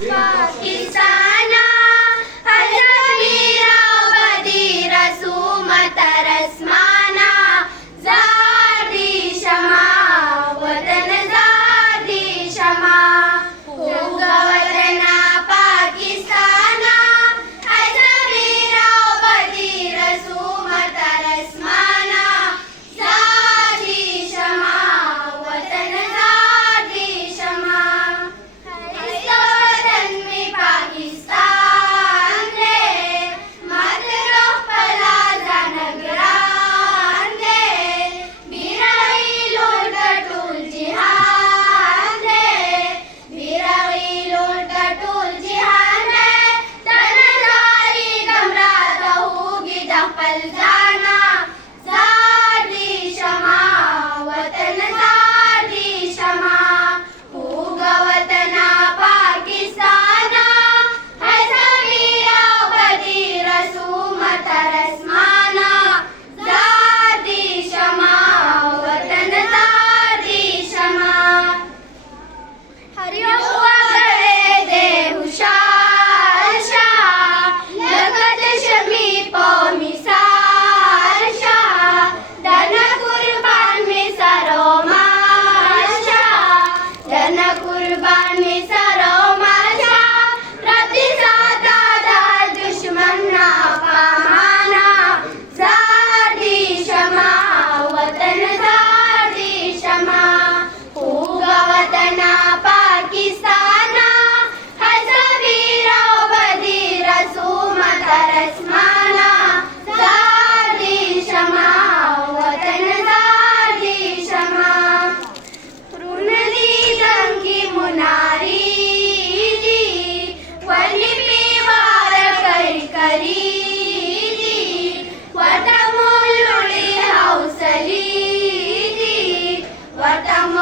पाकिस्ताना हजवीराव बदीर सुमत रस्माना जादी शमा वतन जादी शमा गवतना पाकिस्ताना हजवीराव बदीर सुमत रस्माना जादी शमा वतन जादी शमा वतन में पाकिस्तान दे मातरो पला जनगरान दे बिराई लोट टूल जिहान दे बिराई लोट टूल जिहान दे तनजारी गमरात होगी दफल जाना जादी शमा वतन जादी शमा वतना पाकिस्ताना हजवीराव बदीर सुमत रस्माना जादी शमा वतन जादी शमा हरिओ गळे दे हुशार शाह लगत शमी मिसार शाह धन कुर्बान में सरो माशा धन कुर्बान में सरो माशा प्रतिसाद दादा दुश्मन ना पामाना जादी शमा वतन जादी शमा वतना पाकिस्ताना हजवीराव बदीर सुमत रस्माना जादी शमा वतन जादी शमा ऋणदी दंगी मुनारी जी वली पीवार करी करी जी वतमुलुली हौसली जी वतम